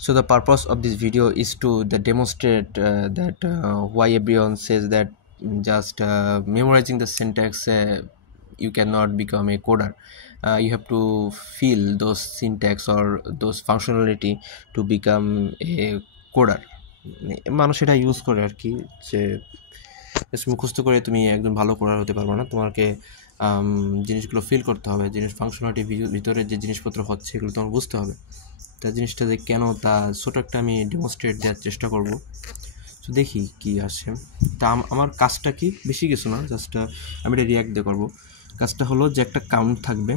So the purpose of this video is to demonstrate that why everyone says that just memorizing the syntax you cannot become a coder. You have to feel those syntax or those functionality to become a coder. মানুষ এটা use করে আর কি, যে মুখস্থ করে তুমি একজন ভালো কোডার হতে পারবে না। তোমাকে জিনিসগুলো ফিল করতে হবে, জিনিস ফাংশনালিটি ভিতরে যে জিনিসপত্র হচ্ছে এগুলো তোমার বুঝতে হবে। তা জিনিসটা যে কেন তা ছোটো একটা আমি ডেমনস্ট্রেট দেওয়ার চেষ্টা করব। তো দেখি কি আসে। তা আমার কাজটা কি, বেশি কিছু না, জাস্ট আমি এটা রিয়াক্ট দিয়ে করবো। কাজটা হলো যে একটা কাউন্ট থাকবে,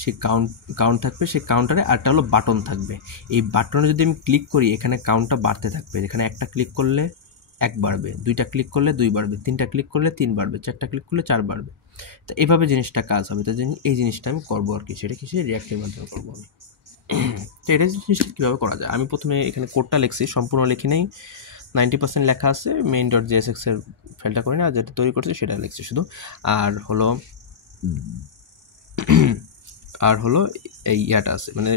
সেই কাউন্ট থাকবে, সেই কাউন্টারে আরটা হলো বাটন থাকবে। এই বাটনে যদি আমি ক্লিক করি এখানে কাউন্টটা বাড়তে থাকবে। এখানে একটা ক্লিক করলে 1 বাড়বে, 2টা ক্লিক করলে 2 বাড়বে, 3টা ক্লিক করলে 3 বাড়বে, 4টা ক্লিক করলে 4 বাড়বে। তো এইভাবে জিনিসটা কাজ হবে। তো এই জিনিসটা আমি করবো আর কি, সেটা কিসে রিয়াক্টের মাধ্যমে করবো আমি। তো এটা জিনিসটা কীভাবে করা যায়, আমি প্রথমে এখানে কোডটা লিখছি, সম্পূর্ণ লিখি নেই, 90% লেখা আছে, main.jsx এর ফাইলটা করে না, যেটা তৈরি করছে সেটা লিখছি শুধু। আর হলো এই ইয়াটা আছে, মানে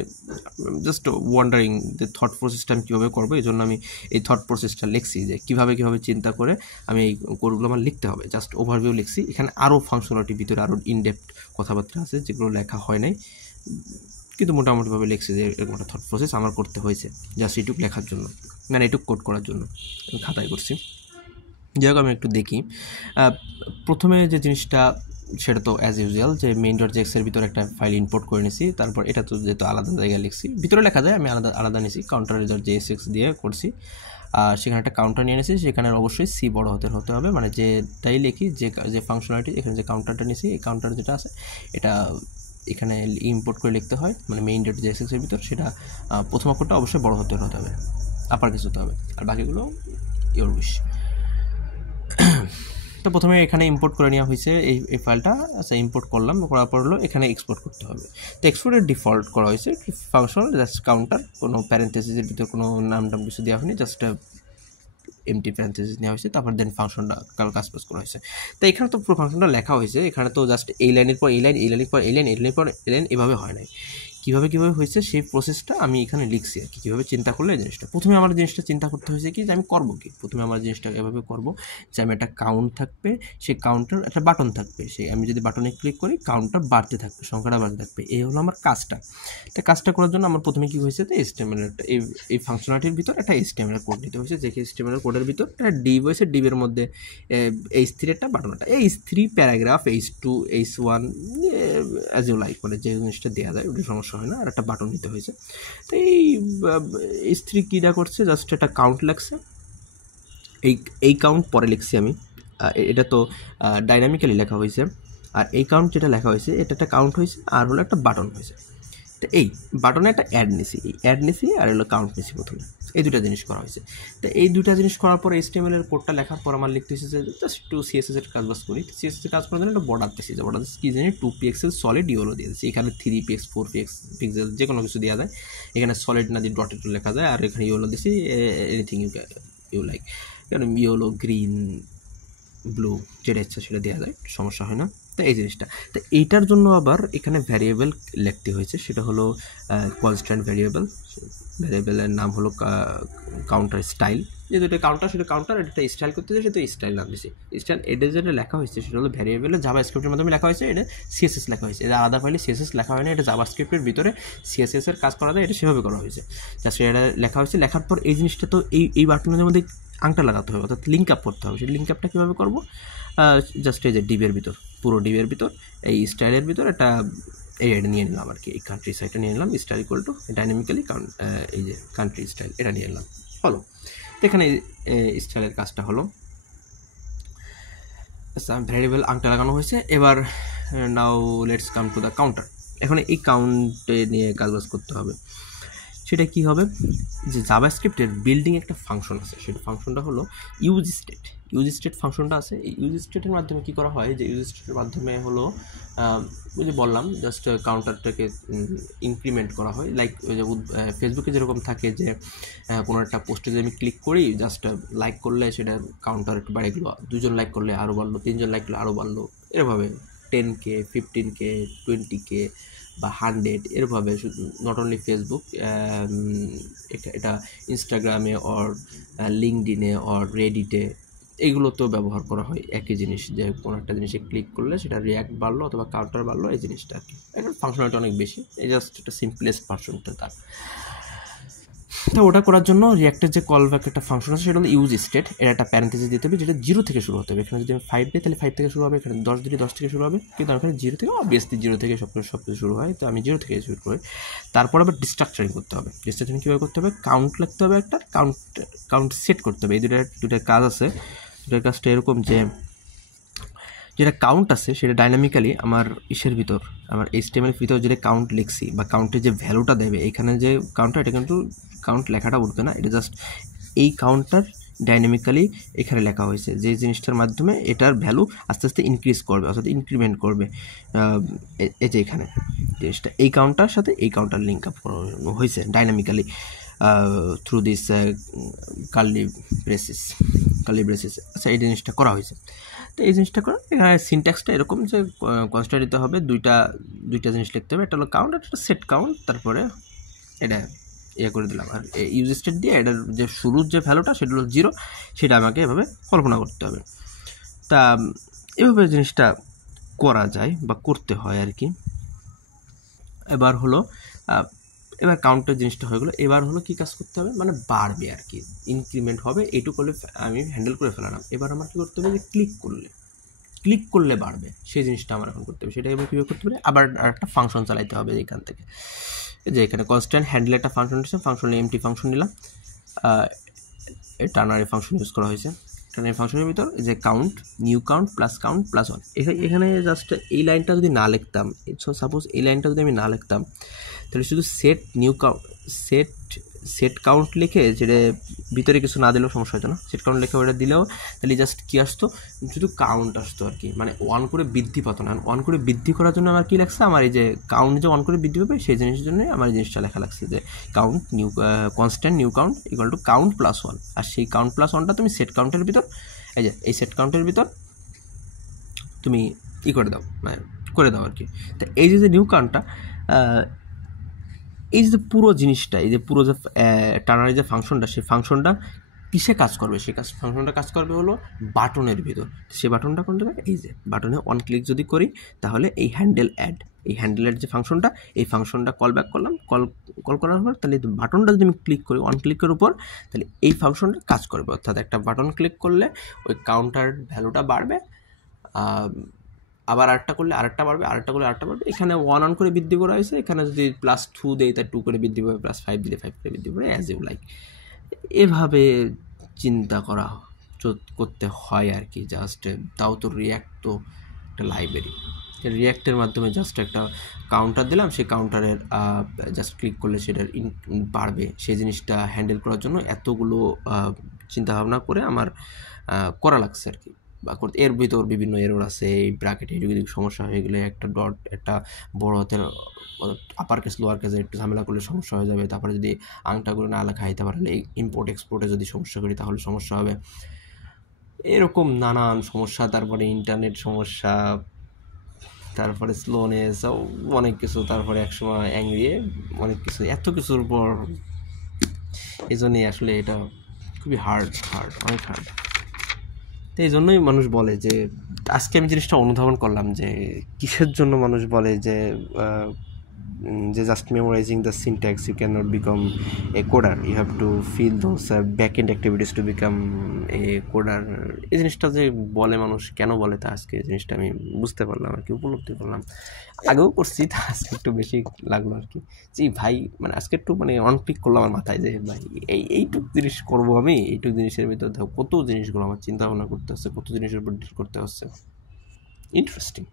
জাস্ট ওয়ান্ডারিং যে থট প্রসেসটা আমি কীভাবে করবো, এই জন্য আমি এই থট প্রসেসটা লিখছি, যে কীভাবে চিন্তা করে আমি এই কোডগুলো আমার লিখতে হবে। জাস্ট ওভারভিউ লিখছি। এখানে আরও ফাংশনালিটির ভিতরে আরও ইনডেপথ কথাবার্তা আছে যেগুলো লেখা হয় নাই, কিন্তু মোটামুটিভাবে লিখছি যে এরকম একটা থট প্রসেস আমার করতে হয়েছে জাস্ট এইটুক লেখার জন্য, মানে এইটুক কোড করার জন্য আমি খাতায় করছি। যাই হোক, আমি একটু দেখি। প্রথমে যে জিনিসটা সেটা তো অ্যাজ ইউজুয়াল, যে main.js এর ভিতরে একটা ফাইল ইম্পোর্ট করে নিছি। তারপর এটা তো যেহেতু আলাদা জায়গায় লিখছি, ভিতরে লেখা যায়, আমি আলাদা নিছি, counter.jsx দিয়ে করছি। সেখানে একটা কাউন্টার নিয়ে নিয়েছি, সেখানে অবশ্যই সি বড় হতে হবে, মানে যেটাই লিখি, যে ফাংশনালিটি, এখানে যে কাউন্টারটা নিয়েছি, এই কাউন্টার যেটা আছে এটা এখানে ইম্পোর্ট করে লিখতে হয়, মানে main.jsx এর ভিতর। সেটা প্রথম অক্ষরটা অবশ্যই বড় হতে হবে, আপার কেস হতে হবে, আর বাকিগুলো ইওর উইশ। তো প্রথমে এখানে ইম্পোর্ট করে নেওয়া হয়েছে এই ফাইলটা। আচ্ছা, ইম্পোর্ট করলাম, করার পর হলো এখানে এক্সপোর্ট করতে হবে। তো এক্সপোর্টের ডিফল্ট করা হয়েছে ফাংশন জাস্ট কাউন্টার, কোনো প্যারেন্থেসিসের ভিতরে কোনো নাম কিছু দেওয়া হয়নি, জাস্ট এমটি প্যারেন্থেসিস নেওয়া হয়েছে, তারপর দেন ফাংশনটা কাজ করা হয়েছে। তো এখানে তো পুরো ফাংশনটা লেখা হয়েছে, এখানে তো জাস্ট এই লাইনের পর এই লাইন, এই লাইনের পর এই লাইন, এই লাইনের পর এই লাইন, এভাবে হয় নাই। কীভাবে হয়েছে সেই প্রসেসটা আমি এখানে লিখছি আর কি, কীভাবে চিন্তা করলে এই জিনিসটা। প্রথমে আমার জিনিসটা চিন্তা করতে হয়েছে কি, যে আমি করবো কি। প্রথমে আমার জিনিসটা এভাবে করবো যে আমি একটা কাউন্ট থাকবে, সেই কাউন্টার একটা বাটন থাকবে, সেই আমি যদি বাটনে ক্লিক করি কাউন্টটা বাড়তে থাকবে, সংখ্যাটা বাড়তে থাকবে। এই হলো আমার কাজটা। তো কাজটা করার জন্য আমার প্রথমে কী হয়েছে, তো HTML একটা এই ফাংশনালিটির ভিতর একটা HTML কোড দিতে হয়েছে, যে HTML কোডের ভিতর একটা ডিভ হয়েছে, ডিভের মধ্যে H3 একটা বাটন, একটা H3 paragraph, H2 H1 as you like, মানে যে জিনিসটা দেওয়া যায় ওটা সমস্যা হয় না, আর একটা বাটন দিতে হয়েছে। তো এই H3 কীটা করছে, জাস্ট একটা কাউন্ট লাগছে, এই কাউন্ট পরে লিখছি আমি। এটা তো ডাইনামিক্যালি লেখা হয়েছে, আর এই কাউন্ট যেটা লেখা হয়েছে এটা একটা কাউন্ট হয়েছে, আর হলো একটা বাটন হয়েছে। তো এই বাটনে একটা অ্যাড নিছি, এই অ্যাড নিছি, আর হলো কাউন্ট নিছি প্রথমে, এই দুটা জিনিস করা হয়েছে। তো এই দুটা জিনিস করার পর HTML এর কোডটা লেখার পর আমার লিখতে হয়েছে যে জাস্ট একটু CSS এর কাজ করি। CSS এর কাজ করার জন্য একটা বর্ডার দিচ্ছি, যে বর্ডার কি জানি 2 পিক্সেল সলিড ইয়েলো দিয়ে দিচ্ছি। এখানে 3 পিক্স 4 পিক্সেল যে কোনো কিছু দেওয়া যায়, এখানে সলিড না দিয়ে ডটেড লেখা যায়, আর এখানে ইয়েলো দিচ্ছি, এনিথিং ইউ লাইক, কারণ ইয়েলো, গ্রিন, ব্লু যেটা ইচ্ছা সেটা দেওয়া যায়, সমস্যা হয় না। তো এই জিনিসটা, তো এইটার জন্য আবার এখানে ভ্যারিয়েবল লিখতে হয়েছে, সেটা হলো কনস্ট্যান্ট ভ্যারিয়েবলের নাম হলো কাউন্টার স্টাইল। যেহেতু এটা কাউন্টার, সেটা কাউন্টার, এটা স্টাইল করতে চাই, সেটা স্টাইল নাম দিয়েছি। স্টাইল এটা যেটা লেখা হয়েছে সেটা হলো ভ্যারিয়েবলের জাভাস্ক্রিপ্টের মাধ্যমে লেখা হয়েছে, এটা CSS লেখা হয়েছে, এটা আলাদা ফাইলে CSS লেখা হয় না, এটা জাভাস্ক্রিপ্টের ভিতরে CSS এর কাজ করা যায়, এটা সেভাবে করা হয়েছে। জাস্ট এটা লেখা হয়েছে, লেখার পর এই জিনিসটা তো এই বাটনের মধ্যে আংটা লাগাতে হবে, অর্থাৎ লিঙ্ক আপ করতে হবে। সেই লিঙ্ক আপটা কীভাবে করবো, জাস্ট এই যে ডিভের ভিতর, পুরো ডিভের ভিতর এই স্টাইলের ভিতর একটা এটা নিয়ে নিলাম আর কি, এই কান্ট্রি সাইডটা নিয়ে নিলাম, স্টাইল ইকুয়াল টু ডাইনামিক্যালি এই যে কান্ট্রি স্টাইল, এটা নিয়ে নিলাম। হলো, এখানে স্টাইলের কাজটা হলো, ভ্যারিয়েবল আংটা লাগানো হয়েছে। এবার now let's come to the counter. এখন এই কাউন্টে নিয়ে কাজবাজ করতে হবে। সেটা কি হবে, যে জাভাস্ক্রিপ্টের বিল্ডিং একটা ফাংশন আছে, সেটা ফাংশনটা হলো ইউজ স্টেট ফাংশনটা আছে। এই ইউজ স্টেটের মাধ্যমে কী করা হয়, যে ইউজ স্টেটের মাধ্যমে হলো ওই যে বললাম জাস্ট কাউন্টারটাকে ইনক্রিমেন্ট করা হয়। লাইক ওই যে ফেসবুকে যেরকম থাকে যে কোনো একটা পোস্টে যদি আমি ক্লিক করি, জাস্ট লাইক করলে সেটা কাউন্টার একটু বাড়ে গেলো, 2জন লাইক করলে আরও বাড়লো, 3জন লাইক করলে আরও বাড়লো, এরভাবে 10K 15K 20K বা 100 এরভাবে, শুধু নট অনলি ফেসবুক, এটা ইনস্টাগ্রামে অর লিঙ্কডিনে অর রেডিটে এইগুলোতেও ব্যবহার করা হয় একই জিনিস, যে কোনো একটা জিনিসে ক্লিক করলে সেটা রিয়াক্ট বাড়লো অথবা কাউন্টার বাড়লো, এই জিনিসটা আর কি। এটার ফাংশনালিটি অনেক বেশি, এই জাস্ট একটা সিম্পলেস্ট ভার্সনটা তার। তো ওটা করার জন্য রিয়াক্টের যে কল ব্যাক একটা ফাংশন আছে সেটা হলো ইউজ স্টেট, এটা একটা প্যারেন্থেসিস দিতে হবে যেটা 0 থেকে শুরু হতে হবে। এখানে যদি আমি 5 দিই তাহলে 5 থেকে শুরু হবে, এখানে 10 দিলে 10 থেকে শুরু হবে, কিন্তু এখানে 0 থেকে, অবভিয়াসলি 0 থেকে সব কিছু শুরু হয়, তো আমি 0 থেকে শুরু করি। তারপর আবার ডিস্ট্রাকচারিং করতে হবে। ডিস্ট্রাকচারিং কীভাবে করতে হবে, কাউন্ট লিখতে হবে, একটা কাউন্ট সেট করতে হবে। এই দুটার কাজ আছে। দুটার কাজটা এরকম যে যেটা কাউন্ট আছে সেটা ডাইনামিক্যালি আমার ভিতর, আমার HTML ভিতর যেটা কাউন্ট লিখছি বা কাউন্টের যে ভ্যালুটা দেবে, এখানে যে কাউন্টটা, এটা কিন্তু কাউন্ট লেখাটা উঠবে না, এটা জাস্ট এই কাউন্টটার ডাইনামিক্যালি এখানে লেখা হয়েছে, যে জিনিসটার মাধ্যমে এটার ভ্যালু আস্তে আস্তে ইনক্রিজ করবে, অর্থাৎ ইনক্রিমেন্ট করবে। এই যে এখানে জিনিসটা এই কাউন্টার সাথে এই কাউন্টার লিঙ্ক আপ করানো হয়েছে dynamically through this curly braces. আচ্ছা, এই জিনিসটা করা হয়েছে। তো এই জিনিসটা করে এখানে সিনট্যাক্সটা এরকম যে কনস্ট্যান্ট দিতে হবে, দুইটা জিনিস লিখতে হবে, একটা হলো কাউন্ট, একটা সেট কাউন্ট, তারপরে এটা করে দিলাম। আর ইউজ স্টেট দিয়ে এটার যে শুরুর যে ভ্যালুটা সেটা হলো 0, সেটা আমাকে এভাবে কল্পনা করতে হবে। তা এভাবে জিনিসটা করা যায় বা করতে হয় আর কি। এবার কাউন্টের জিনিসটা হয়ে গেলো। এবার হলো কী কাজ করতে হবে, মানে বাড়বে আর কি, ইনক্রিমেন্ট হবে, এইটুকু করলে আমি হ্যান্ডেল করে ফেলাম। এবার আমার কী করতে হবে, যে ক্লিক করলে বাড়বে, সেই জিনিসটা আমার এখন করতে হবে। সেটা এবার কীভাবে করতে পারি, আবার একটা ফাংশন চালাইতে হবে এখান থেকে, যে এখানে কনস্ট্যান্ট হ্যান্ডেল একটা ফাংশন দিচ্ছে, ফাংশন এমটি ফাংশন নিলাম, টার্নারি ফাংশন ইউজ করা হয়েছে। টার্নারি ফাংশনের ভিতর যে কাউন্ট, নিউ কাউন্ট প্লাস 1, এখানে জাস্ট এই লাইনটা যদি না লিখতাম, সাপোজ এই লাইনটা যদি আমি না লিখতাম, তাহলে শুধু সেট কাউন্ট লিখে, যেটা ভিতরে কিছু না দিলেও সমস্যা হতো না, সেট কাউন্ট লিখে ওটা দিলেও তাহলে জাস্ট কী আসতো, শুধু কাউন্ট আসতো আর কি, মানে 1 করে বৃদ্ধি পাতো না। 1 করে বৃদ্ধি করার জন্য আমার কী লাগছে, আমার এই যে কাউন্ট যে 1 করে বৃদ্ধি পাবে সেই জিনিসের জন্য আমার এই জিনিসটা লেখা লাগছে, যে count constant new count equal to count +1। আর সেই কাউন্ট +1টা তুমি সেট কাউন্টের ভিতর, এই সেট কাউন্টের ভিতর তুমি করে দাও, মানে করে দাও আর কি। তো এই যে নিউ কাউন্টটা, এই যে পুরো জিনিসটা, এই যে পুরো যে টার্নারি যে ফাংশনটা, সেই ফাংশনটা কিসে কাজ করবে, ফাংশনটা কাজ করবে হলো বাটনের ভিতর। সেই বাটনটা কোনটা, এই যে বাটনে 1 ক্লিক যদি করি, তাহলে এই হ্যান্ডেলের যে ফাংশনটা, এই ফাংশনটা কল ব্যাক করলাম, কল করার পর তাহলে বাটনটা যদি আমি ক্লিক করি 1 ক্লিকের উপর, তাহলে এই ফাংশনটা কাজ করবে। অর্থাৎ একটা বাটন ক্লিক করলে ওই কাউন্টার ভ্যালুটা বাড়বে, আবার আরেকটা করলে আরেকটা বাড়বে, এখানে 1 করে বৃদ্ধি করা হয়েছে, এখানে যদি +2 দেয় তাই 2 করে বৃদ্ধি পাবে, +5 দিলে 5 করে বৃদ্ধি পাবে, অ্যাজ ইউ লাইক। এভাবে চিন্তা করতে হয় আর কি। জাস্ট তাও তো রিয়াক্ট তো একটা লাইব্রেরি, রিয়াক্টের মাধ্যমে জাস্ট একটা কাউন্টার দিলাম, সেই কাউন্টারের জাস্ট ক্লিক করলে সেটার বাড়বে। সেই জিনিসটা হ্যান্ডেল করার জন্য এতগুলো চিন্তাভাবনা করে আমার করা লাগছে আর কি, বা করতে। এর ভিতর বিভিন্ন এরর আছে, এই ব্র্যাকেট এদিক সমস্যা হয়ে গেলে একটা ডট, একটা বড় হাতের আপার কেস লোয়ার কেসে একটু ঝামেলা করলে সমস্যা হয়ে যাবে। তারপরে যদি আংটাগুলো না লেখা হয়, তারপরে ইম্পোর্ট এক্সপোর্টে যদি সমস্যা করি তাহলে সমস্যা হবে, এরকম নানান সমস্যা। তারপরে ইন্টারনেট সমস্যা, তারপরে স্লোনেস, অনেক কিছু। তারপরে একসময় অ্যাংরি, অনেক কিছু, এত কিছুর পর এই জন্যই আসলে এটা খুবই অনেক হার্ড। তো এই জন্যই মানুষ বলে যে, আজকে আমি জিনিসটা অনুধাবন করলাম যে কিসের জন্য মানুষ বলে যে just memorizing the syntax you cannot become a coder, you have to feel those back-end activities to become a coder। এই জিনিসটা যে বলে মানুষ, কেন বলে, তা আজকে জিনিসটা আমি বুঝতে পারলাম আর কি, উপলব্ধি করলাম। আগেও করছি, তা আজকে একটু বেশি লাগলো আর কি। জি ভাই, মানে আজকে একটু মানে অন ক্লিক করলাম আমার মাথায়, যে ভাই এইটুক জিনিস করবো আমি, এইটুক জিনিসের ভিতর কত জিনিসগুলো আমার চিন্তা ভাবনা করতে হচ্ছে, কত জিনিসের উপর ডিল করতে হচ্ছে। ইন্টারেস্টিং।